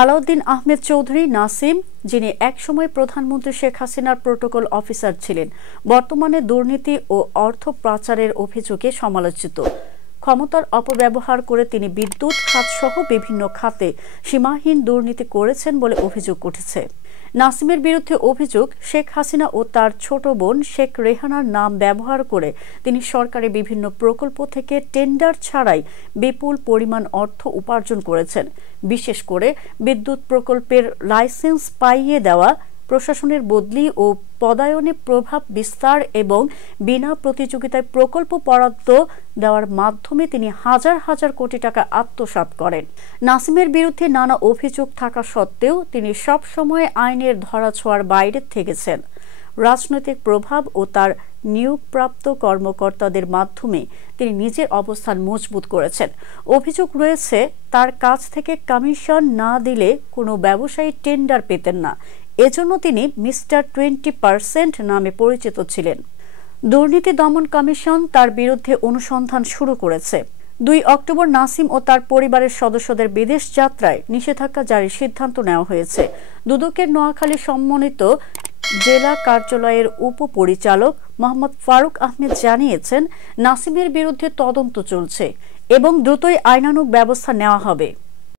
আলাউদ্দিন আহমেদ চৌধুরী নাসিম, যিনি একসময় প্রধানমন্ত্রী শেখ হাসিনার প্রোটোকল অফিসার ছিলেন, বর্তমানে দুর্নীতি ও অর্থ পাচারের অভিযোগে সমালোচিত। ক্ষমতার অপব্যবহার করে তিনি বিদ্যুৎ খাতসহ বিভিন্ন খাতে সীমাহীন দুর্নীতি করেছেন বলে অভিযোগ উঠেছে। নাসিমের বিরুদ্ধে অভিযোগ, শেখ হাসিনা ও তার ছোট বোন শেখ রেহানার নাম ব্যবহার করে তিনি সরকারি বিভিন্ন প্রকল্প থেকে টেন্ডার ছাড়াই বিপুল পরিমাণ অর্থ উপার্জন করেছেন। বিশেষ করে বিদ্যুৎ প্রকল্পের লাইসেন্স পাইয়ে দেওয়া, প্রশাসনের বদলি ও পদায়নে প্রভাব বিস্তার এবং বিনা প্রতিযোগিতায় প্রকল্প বরাদ্দ দেওয়ার মাধ্যমে তিনি হাজার হাজার কোটি টাকা আত্মসাৎ করেন। নাসিমের বিরুদ্ধে নানা অভিযোগ থাকা সত্ত্বেও তিনি সব সময় আইনের ধরাছোঁয়ার বাইরে থেকেছেন। রাজনৈতিক প্রভাব ও তার নিয়োগপ্রাপ্ত কর্মকর্তাদের মাধ্যমে তিনি নিজের অবস্থান মজবুত করেছেন। অভিযোগ রয়েছে, তার কাছ থেকে কমিশন না দিলে কোনো ব্যবসায়ী টেন্ডার পেতেন না। এজন্য তিনি মিস্টার 20% নামে পরিচিত ছিলেন। দুর্নীতি দমন কমিশন তার বিরুদ্ধে অনুসন্ধান শুরু করেছে। 2 অক্টোবর নাসিম ও তার পরিবারের সদস্যদের বিদেশ যাত্রায় নিষেধাজ্ঞা জারির সিদ্ধান্ত নেওয়া হয়েছে। দুদকের নোয়াখালী সমন্বিত জেলা কার্যালয়ের উপপরিচালক মোহাম্মদ ফারুক আহমেদ জানিয়েছেন, নাসিমের বিরুদ্ধে তদন্ত চলছে এবং দ্রুতই আইনানুগ ব্যবস্থা নেওয়া হবে।